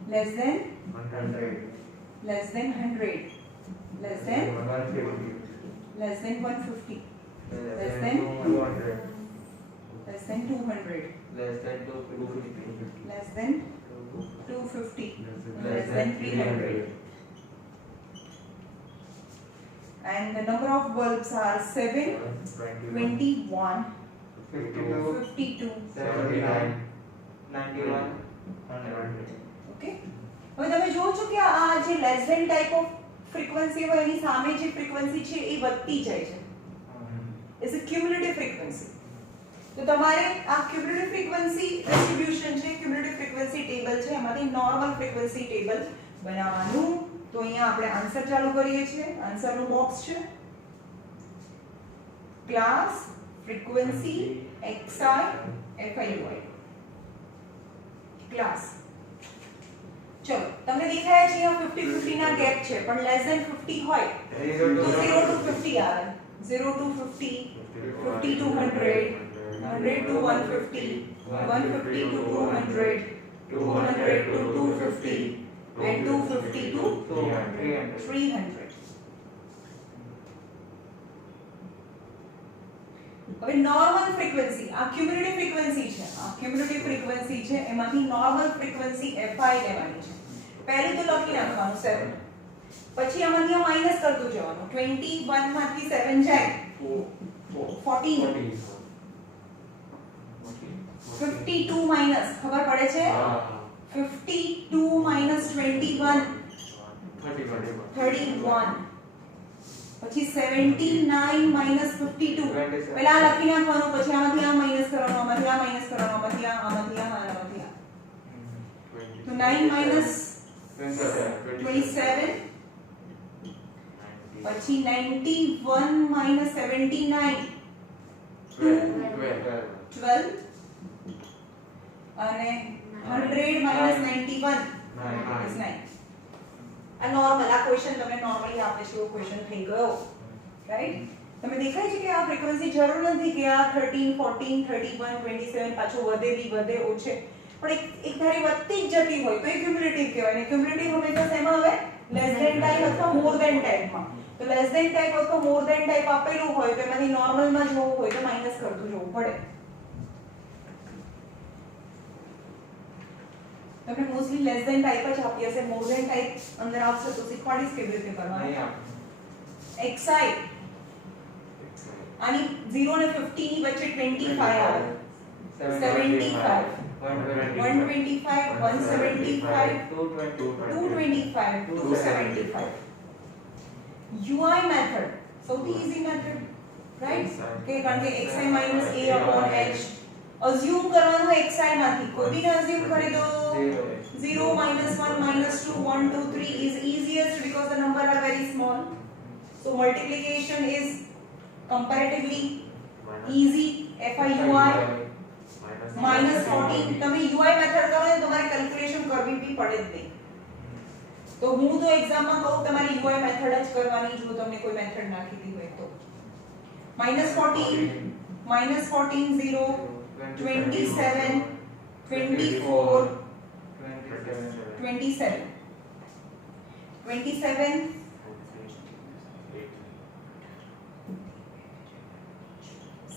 less than 100 less than 100 less than 150 less than 150 less than 200 less than 200 less than 250 less than 250 less than 300 and the number of bulbs are 7 21 52 79 91 100 okay હવે તમે જોવો છો કે આ જે less than type of frequency હોય એની સામે જે ફ્રીક્વન્સી છે એ વધતી જાય છે ઇટ્સ અ ક્યુમ્યુલેટિવ ફ્રીક્વન્સી તો તમારે આ ક્યુમ્યુલેટિવ ફ્રીક્વન્સી ડિસ્ટ્રીબ્યુશન છે ક્યુમ્યુલેટિવ ફ્રીક્વન્સી ટેબલ છે એમાંથી નોર્મલ ફ્રીક્વન્સી ટેબલ બનાવવાનું તો અહીંયા આપણે આન્સર ચાલુ કરીએ છીએ આન્સરનું બોક્સ છે class frequency xi fi ui class ચલો તમને દેખાય છે અહીંયા 50 50 ના ગેપ છે પણ લેસ ધેન 50 હોય તો 0 to 50 આવે 0 to 50 50 to 100 100 to 150 150 to 200 200 to 250 and 250 to 300. 300. હવે નોર્મલ ફ્રીક્વન્સી આ ક્યુમ્યુલેટિવ ફ્રીક્વન્સી છે, આ ક્યુમ્યુલેટિવ ફ્રીક્વન્સી છે, એમાંથી નોર્મલ ફ્રીક્વન્સી fi લેવાની છે. પહેલું તો લખી નાખવાનું 7, પછી આમાંથી આ માઈનસ કરતું જવાનું. 21 માંથી 7 જાય 14, 52 માઈનસ ખબર પડે છે, 52 minus 21 31, પછી 79 minus 52 પહેલા આ લખી નાખવાનું, પછી આમાંથી આ માઈનસ કરવાનું, આમાંથી આ માઈનસ કરવાનું, આમાંથી આ, આમાંથી આ, આમાંથી આ. તો 9 minus 27, પછી 91 minus 79 12, અને 100 minus 91 is 9. આ નોર્મલ, આ ક્વેશ્ચન તમને નોર્મલી આપે છે એવો ક્વેશ્ચન થઈ ગયો, રાઈટ? તમે દેખાય છે કે આ ફ્રીક્વન્સી જરૂર નથી કે આ 13 14 31 27 પાછો વધે બી વધે ઓછે, પણ એક ધારી વધતી જ જતી હોય તો એ ક્યુમ્યુલેટિવ કહેવાય. ને ક્યુમ્યુલેટિવ હંમેશા શેમાં આવે? લેસ ધેન ટાઈપ અથવા મોર ધેન ટાઈપમાં. તો લેસ ધેન ટાઈપ અથવા મોર ધેન ટાઈપ આપેલું હોય તો એમાંથી નોર્મલમાં જોવું હોય તો માઈનસ કરતું જવું પડે. તમને મોસ્ટલી લેસ ધેન ટાઈપ જ આપી હશે, મોર ધેન ટાઈપ અંદર આવશે તો શીખવાડીશ કેવી રીતે કરવાનું. xi આની 0 અને 50 ની વચ્ચે 25 આવે, 75 125 175 225 275. UI method સૌથી ઈઝી મેથડ, રાઈટ? કે કારણ કે xi minus a upon h assume કરવાનું xi માંથી કોઈ બીને અઝ્યુમ કરી દો. 0 minus 1 minus 2 1 2 3 is easiest because the number are very small, so multiplication is comparatively easy. fi ui minus 14, તમે UI મેથડ કરો તો તમારે કેલ્ક્યુલેશન કરવી બી પડે જ નહીં. તો હું તો એક્ઝામમાં કહું તમારે UI મેથડ જ કરવાની જો તમને કોઈ મેથડ ના કીધી હોય તો. minus 14 0 27 24 27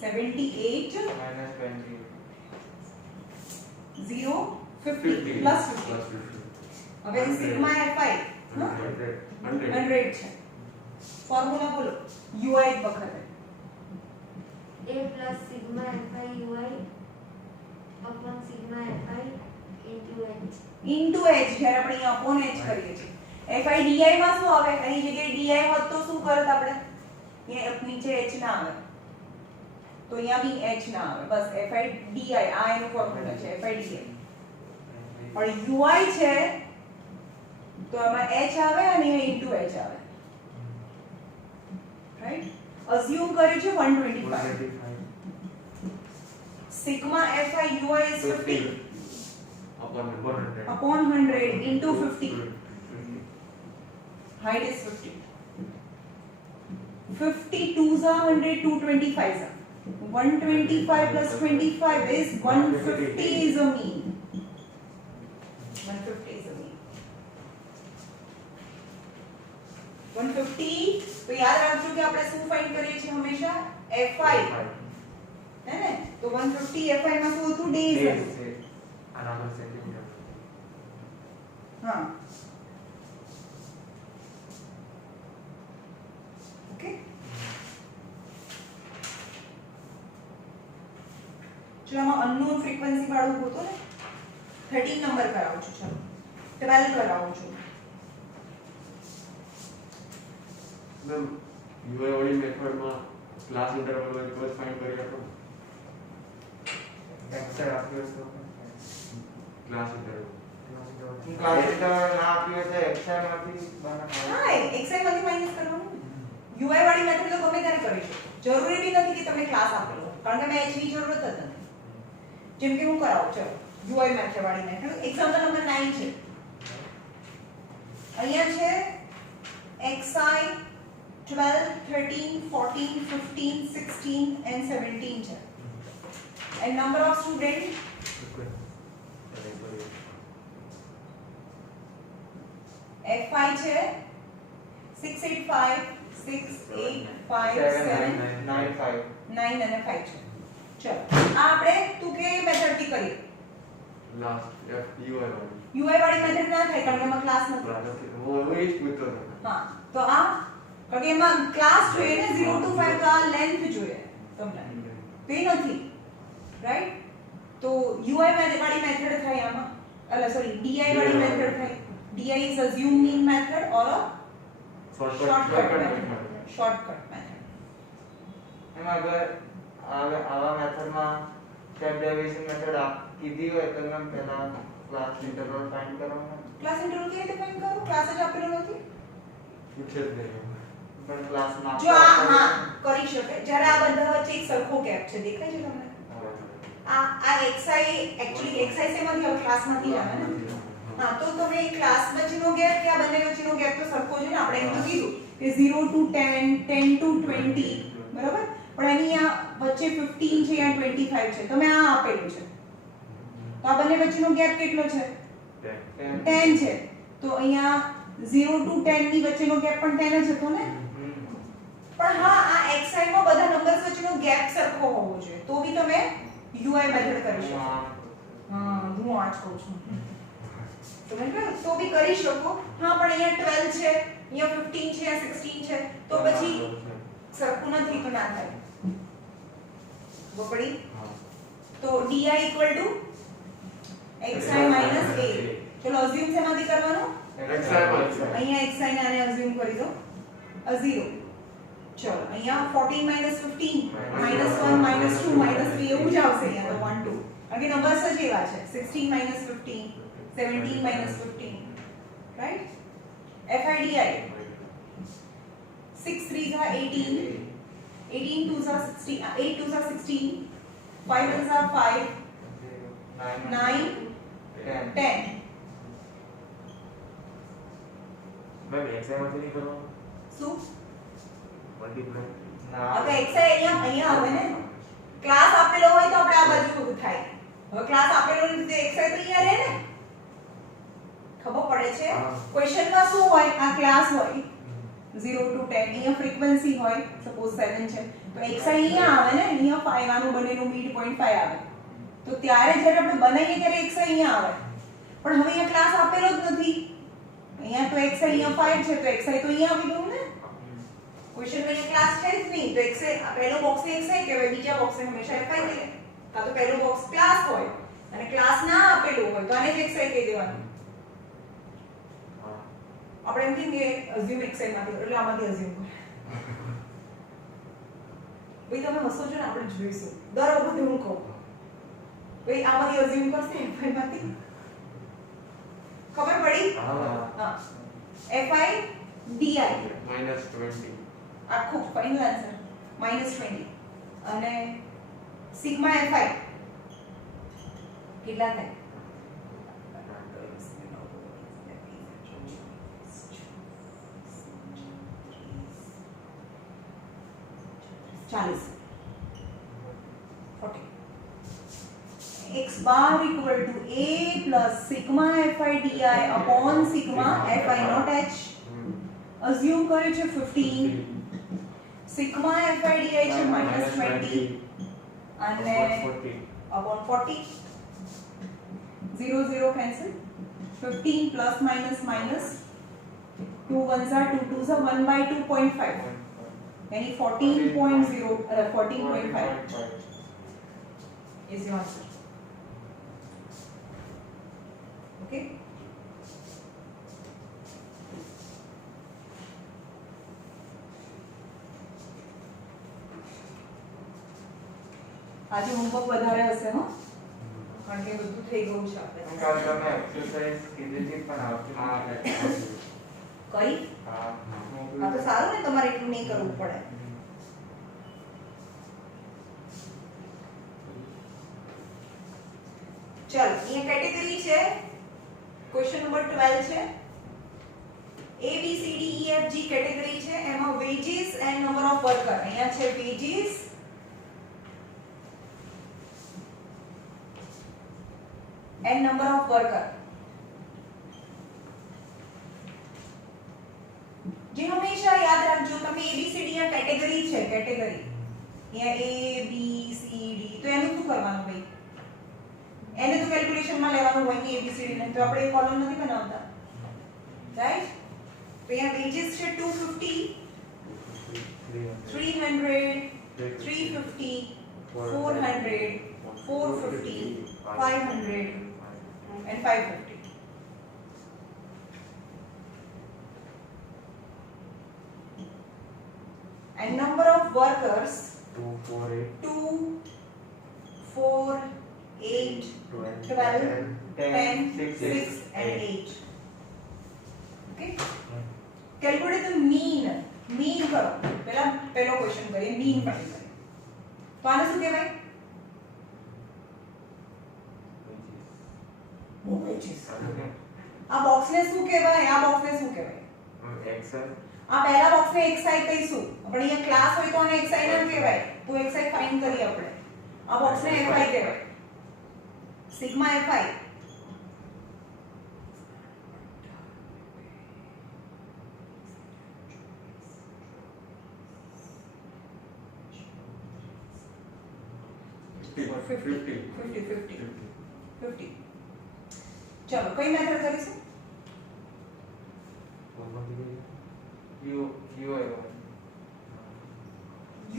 78 0 50 plus 50. હવે સિગ્મા fi 100 છે. ફોર્મ્યુલા બોલો UI વખતે A plus sigma fi ui upon sigma fi into h. into h જ્યારે આપણે અહીંયા upon h કરીએ છીએ. fi di માં શું આવે? એની જગ્યાએ di હોત તો શું કરત આપણે? અહીંયા નીચે h ના આવે તો અહીંયા બી h ના આવે, બસ fi di આ એનું ફોર્મ્યુલા છે fi di. પણ ui છે તો એમાં h આવે અને અહીંયા into h આવે, રાઈટ? અઝ્યુમ કર્યું છે 125. sigma fi ui is 50 upon 100 into 50. Height is 50. 52s are 100, 225s are. 125 plus 25 is 150 is a mean. 150 is a mean. 150 તો યાદ રાખજો કે આપણે શું ફાઇન્ડ કરીએ છીએ હંમેશા fi, હે ને? તો 150 fi માં શું હતું? days હતું. હા, ઓકે. ચલો આમાં અનનોન ફ્રીક્વન્સી વાળું હોતો ને 13 નંબર કરાવું છું, ચલો 12 કરાવું છું. મેમ UI વાળી મેથડમાં ક્લાસ ઇન્ટરવલ હોય તો ફાઇન્ડ કરી આપો. ક્લાસ ઇન્ટરવલ ક્લાસ ઇન્ટરવલ ના આપ્યો છે xi માંથી બનાવવાનું. હા, xi માંથી માઈનસ કરવાનું. UI વાળી મેથડ તો ગમે ત્યારે કરી શકો, જરૂરી બી નથી કે તમે ક્લાસ આપેલો હોય, કારણ કે મેં h ની જરૂરત જ નથી. જેમ કે હું કરાવું, ચલો UI મેથડ વાળી મેથડ એક્ઝામ્પલ નંબર 9 છે. અહીંયા છે xi 12 13 14 15 16 and 17 છે. and number of students FI છે 685 6857 9 9 અને 5 છે. ચલો આ આપણે તું કે મેથડ થી કરીએ. લાસ્ટ F UI વાળી UI વાળી મેથડ ના થાય કારણ કે એમાં ક્લાસ નથી. હું એ જ પૂછતો હતો. હા તો આ કારણ કે એમાં ક્લાસ જોઈએ ને 0 to 5 તો આ લેન્થ જોઈએ તમને તે નથી રાઈટ. તો UI વાળી મેથડ થાય આમાં અલા સોરી DI વાળી મેથડ થાય. DI is assume mean method or a shortcut method. એમાં અગર આવા મેથડમાં સ્ટેપ ડેવિએશન મેથડ કીધી હોય તો મેમ પહેલા ક્લાસ ઇન્ટરવલ ફાઇન્ડ કરવાનો. ક્લાસ ઇન્ટરવલ કેવી રીતે ફાઇન્ડ કરું? ક્લાસ જ આપેલો નથી. પૂછે જ નહીં. પણ ક્લાસ માં જો આ હા કરી શકે જ્યારે આ બધા વચ્ચે એક સરખો ગેપ છે દેખાય છે તમને? આ xi એક્ચ્યુઅલી xi શેમાંથી આવે? ક્લાસમાંથી આવે ને. હા તો તમે ક્લાસ વચ્ચેનો ગેપ કે આ બંને વચ્ચેનો ગેપ તો સરખો છે ને. આપણે એમ તો કીધું કે 0 to 10 10 to 20 બરાબર. પણ અહીંયા વચ્ચે 15 છે યા 25 છે. તમે આ આપેલું છે તો આ બંને વચ્ચેનો ગેપ કેટલો છે? 10 છે. તો અહીંયા 0 to 10 ની વચ્ચેનો ગેપ પણ 10 જ હતો ને. પણ હા આ xi માં બધા નંબર્સ વચ્ચેનો ગેપ સરખો હોવો જોઈએ તો બી તમે UI મેથડ કરી શકો. હા હું આ જ કહું છું. તમે તો બી કરી શકો. હા પણ અહીંયા 12 છે અહીંયા 15 છે અહીંયા 16 છે તો પછી સરખું નથી તો ના થાય. બપડી તો di equal to xi minus a. ચલો અઝ્યુમ શેમાંથી કરવાનું? અહીંયા xi ને આને અઝ્યુમ કરી દો a 0. ચલો અહીંયા 14 minus 15 minus 1 minus 2 minus 3 એવું જ આવશે અહીંયા તો 1 2 કારણ કે નંબર્સ જ એવા છે. 16 minus 15 17 minus 15 right. FIDI 6 3s are 18 18 2s are 16 8 2s are 16 5 1s are 5 9 10 ma'am exam માંથી નહીં કરવાનું શું મલ્ટીપ્લાય હવે xi અહીંયા આવે ને. ક્લાસ આપેલો હોય તો આપણે આ બાજુ થાય. હવે ક્લાસ આપેલો નથી તો xi તો અહીંયા રહે ને. ખબર પડે છે? ક્વેશ્ચનમાં શું હોય? આ ક્લાસ હોય 0 to 10 અહીંયા ફ્રીક્વન્સી હોય સપોઝ 7 છે તો xi અહીંયા આવે ને. અહીંયા 5 આનું બનેનું મિડ પોઈન્ટ 5 આવે તો ત્યારે જ્યારે આપણે બનાવીએ ત્યારે xi અહીંયા આવે. પણ હવે અહીંયા ક્લાસ આપેલો જ નથી. અહીંયા તો xi અહીંયા 5 છે તો xi તો અહીંયા આવી ગયું ને. ક્વેશ્ચન में ક્લાસ છે જ નહીં તો xi પહેલો બોક્સ xi કહેવાય. બીજા બોક્સને હંમેશા fi કહેવાય. કાં તો પહેલો બોક્સ ક્લાસ હોય અને ક્લાસ ના આપેલું હોય તો આને જ xi કહી દેવાનું. આપણે એમ કહીએ કે અઝ્યુમ xi માંથી એટલે આમાંથી અઝ્યુમ કરે. ભાઈ તમે હસો છો ને આપણે જોઈશું દર વખતે હું કહું ભાઈ આમાંથી અઝ્યુમ કરશે fi માંથી. ખબર પડી? હા fi di -20 આખું ફાઇનલ આન્સર -20 અને સિગ્મા fi કેટલા થાય? चालीस 40 x bar equal to a plus sigma fi di upon sigma fi not h. assume કર્યું છે 15 sigma fi di છે -20 અને upon 40 0 0 cancel 15 plus minus minus 2 ones are 2 twos are 1 by 2.5 यानी 14.0 14.5 is your answer. Okay. આજે homework વધારે હશે હો કારણ કે બધું થઈ ગયું છે આપણે. કાલ તમે એક્સરસાઇઝ કીધી હતી પણ આવતી કરી હા આ તો સારું ને તમારે એટલું નહીં કરવું પડે. ચલો અહીંયા કેટેગરી છે ક્વેશ્ચન નંબર 12 છે A B C D E F G category છે એમાં veggies and number of worker. અહીંયા છે veggies and number of worker. અહીંયા કેટેગરી છે, કેટેગરી અહીંયા A B C D, તો એનું શું કરવાનું ભાઈ? એને તો કેલ્ક્યુલેશનમાં લેવાનું હોય કે A B C D ને, તો આપણે એ કોલમ નથી બનાવતા, રાઈટ? તો અહીંયા વેજીસ છે 250, 300, 350, 400, 450, 500 and 550. And number of workers 2, 4, 8, 2, 4, 8, 12, 10, 6 and 8. Okay? Calculate the mean. Mean करो. पहला क्वेश्चन करिए mean फाइंड करें. तो आने શું કહેવાય? wages. આ બોક્સ ને શું કહેવાય? આ બોક્સ ને શું કહેવાય? Excel. આ પહેલા બોક્સ ને xi કહીશું. આપણે અહીંયા ક્લાસ હોય તો આને xi ના કહેવાય. તો xi ફાઇન્ડ કરીએ આપણે. આ બોક્સ ને fi કહેવાય. Sigma fi. ફિફ્ટી 50. ચલો કઈ મેથડ કરીશું? UI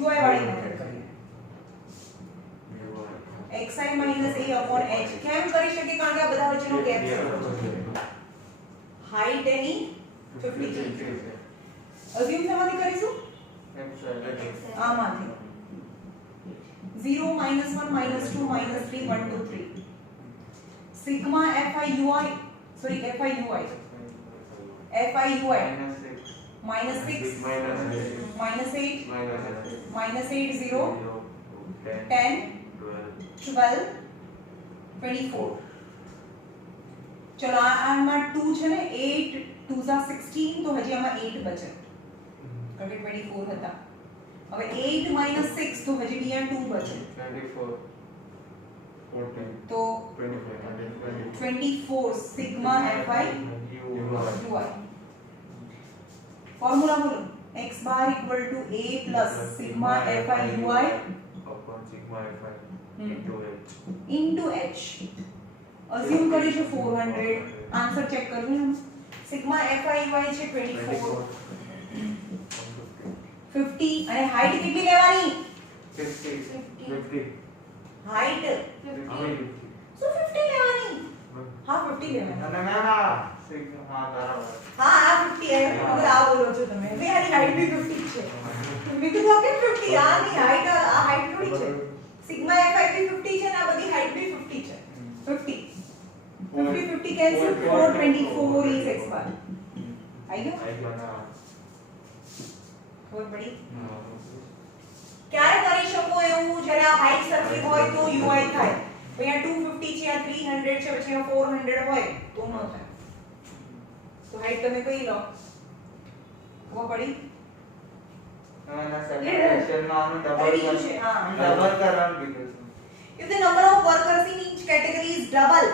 UI વાળી મેથડ કરીએ. xi - a upon h કેમ કરી શકીએ? કારણ કે આ બધા વચ્ચેનો ગેપ છે. હાઈટ એની 50 છે. અઝ્યુમ શેમાંથી કરીશું? આમાંથી 0 -1 -2 -3 1 2 3 sigma fi ui sorry fi ui fi ui -6 -8 -8 0 10 12 24 ચલો આમાં 2 છે ને 8 2 ઝા 16 તો હજી આમાં 8 બચે કારણ કે 24 હતા. હવે 8 - 6 તો હજી બીયા 2 બચે 24 તો 24 sigma fi ui. ફોર્મ્યુલા બોલો. x bar equal to a plus sigma fi ui upon sigma fi into h. into h. Assume કરીશું 400. આન્સર ચેક કરવું. sigma fi ui છે 24 50 અને હાઈટ કેટલી લેવાની? 50. Height How many 50? સો 50 લેવાની. હા 50 લેવાની. ના સિગ્મા બરાબર. હા આ 50 है अगर आप बोलो છો તમે મેરી હાઈટ भी 50 છે મેં કીધું કે 50 આ ની હાઈટ આ હાઈટ થોડી છે સિગ્મા fi भी 50 છે ને આ બધી હાઈટ भी 50 છે 50 50 કેન્સલ 424 is x bar आई गयो I gonna ખબર પડી ક્યારે કરી શકો એવું જ્યારે આ હાઈટ સરખી હોય તો ui થાય તો અહીંયા 250 છે આ 300 છે પછી આ 400 હોય તો ન થાય. तो हाइट તમે કઈ લો ખબર પડી? ના સેપરેશન માં આનું ડબલ કરવાનું કીધું છે. If the number of workers in each category is double,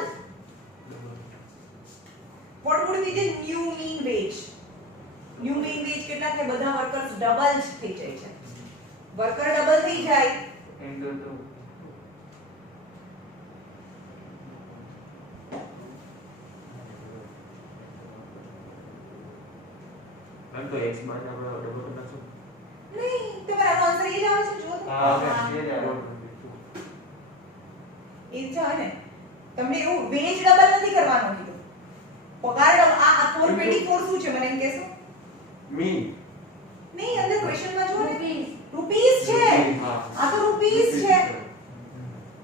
what would be the new mean wage? New mean wage કેટલા થાય? બધા વર્કર્સ ડબલ થઈ જાય છે. વર્કર ડબલ થઈ જાય into 2 मैम तो x मान આપણે ડબલ કરી નાખશું. નહીં તમારો આન્સર એ જ આવે છે જો તો હા ઓકે એ જ આવે. એ જ આવે ને. તમને એવું વેજ ડબલ નથી કરવાનો કીધું. પગાર ડબલ આ 424 શું છે મને એમ કહેશો? મીન નહીં અંદર ક્વેશ્ચનમાં જો ને Rupees. રૂપીસ છે. હા આ તો રૂપીસ છે.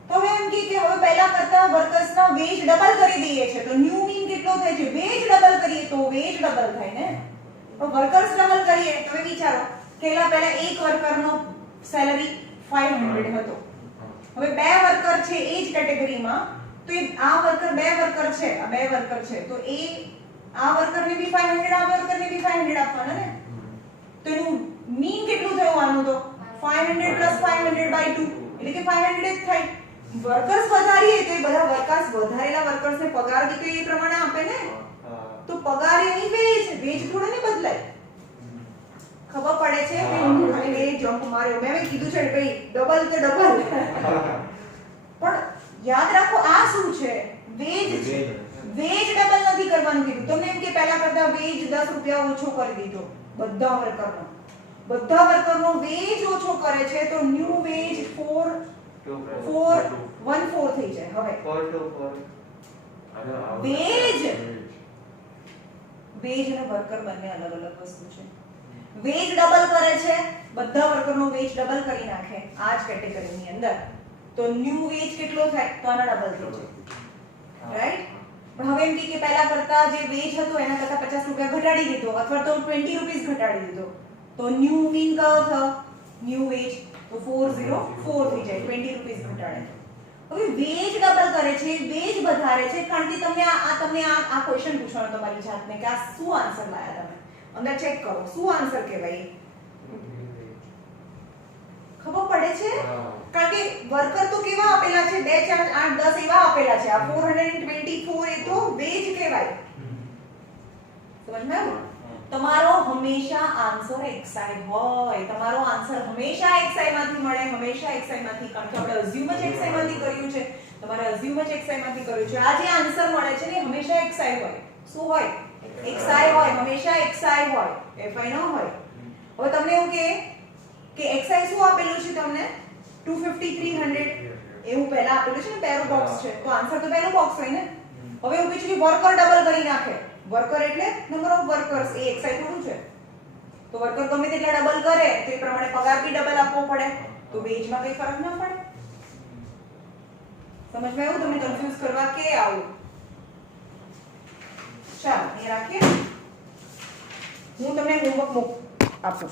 તો હવે એમ કે હવે પહેલા કરતા વર્કર્સના વેજ ડબલ કરી દઈએ છે તો ન્યુ મીન કેટલો થાય છે? વેજ ડબલ કરીએ તો વેજ ડબલ થાય ને. તો વર્કર્સ ડબલ કરીએ તમે વિચારો પહેલા એક વર્કરનો સેલરી 500 હતો. હવે બે વર્કર છે એ જ કેટેગરીમાં તો આ વર્કર બે વર્કર છે આ બે વર્કર છે તો એ આ વર્કરને બી 500 આ વર્કરને બી 500 આપવાના ને. તો એનું મીન કેટલું થયું આનું? તો 500 + 500 / 2 એટલે કે 500 જ થાય. વર્કર્સ વધારીએ તો એ બધા વર્કર્સ વધારેલા વર્કર્સને પગાર બી તો એ પ્રમાણે આપે ને. તો પગાર એની વેજ થોડો ને બદલાય. ખબર પડે છે કે ડબલ કે ડબલ પણ યાદ રાખો આ શું છે વેજ છે વેજ ડબલ નથી કરવાનું કીધું તમને એમ કે પહેલા કરતા વેજ 10 રૂપિયા ઓછો કરી દીધો બધા વર્કરનો વેજ ઓછો કરે છે તો ન્યુ વેજ 4 14 થઈ જાય હવે 4 to 4 વેજ વેજ અને વર્કર બંને અલગ અલગ વસ્તુ છે વેજ ડબલ કરે છે બધા વર્કરનો વેજ ડબલ કરી નાખે આ જ કેટેગરીની અંદર તો ન્યુ વેજ કેટલો થાય તો આના ડબલ થઈ જાય રાઈટ પણ હવે એમ કે પહેલા કરતા જે વેજ હતો એના કરતા 50 રૂપિયા ઘટાડી દીધો અથવા તો 20 રૂપીસ ઘટાડી દીધો તો ન્યુ મીન કયો થયો ન્યુ વેજ તો 404 થઈ જાય 20 રૂપીસ ઘટાડે હવે વેજ ડબલ કરે છે વેજ વધારે છે કારણ કે તમને આ ક્વેશ્ચન પૂછવાનો તમારી જાતને કે આ શું આન્સર લાયા તમે અંદર ચેક કરો શું આન્સર કહેવાય ખબર પડે છે કારણ કે વર્કર તો કેવા આપેલા છે 2 4 8 10 એવા આપેલા છે આ 424 એ તો વેજ કહેવાય સમજમાં તમારો હંમેશા આન્સર xi હોય તમારો આન્સર હંમેશા xi માંથી મળે હંમેશા xi માંથી કારણ કે આપણે અઝ્યુમ જ xi માંથી કર્યું છે તમારે અઝ્યુમ જ xi માંથી કર્યું છે આ જે આન્સર મળે છે ને હંમેશા xi હોય શું હોય xi હોય હંમેશા xi હોય fi ન હોય હવે તમને એવું કે xi શું આપેલું છે તમને 250 300 એવું પહેલા આપેલું છે ને પહેલું બોક્સ છે તો આન્સર તો પહેલું બોક્સ હોય ને હવે એવું કીધું કે વર્કર ડબલ કરી નાખે વર્કર એટલે number of workers A xi થોડું છે તો વર્કર ગમે તેટલા ડબલ કરે તો એ પ્રમાણે પગાર બી ડબલ આપવો પડે તો વેજમાં કઈ ફરક ના પડે સમજમાં આવ્યું તમને કન્ફ્યુઝ કરવા કે આવું ચાલો એ રાખીએ હું તમને હોમવર્ક આપું